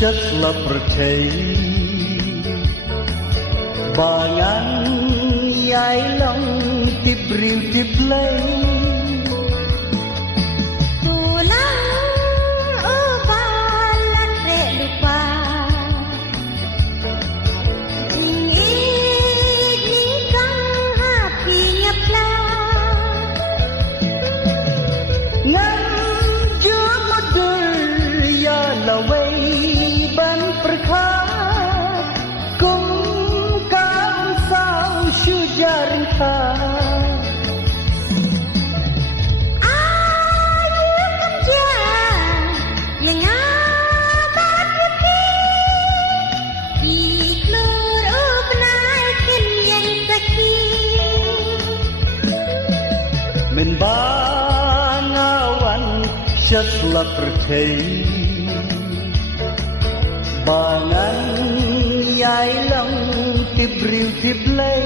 Chất lập thấy Bangan yai long tip ril tip lay Tulang ubalan re lupa Dingig ningkang hapi ngapla Ngam jumadur ya laway Mình bangawan chất lập thấy Bangan yai long tip ril tip lay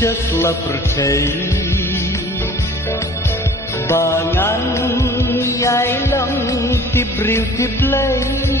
Chất lập thấy Bangan yai long tip ril tip lay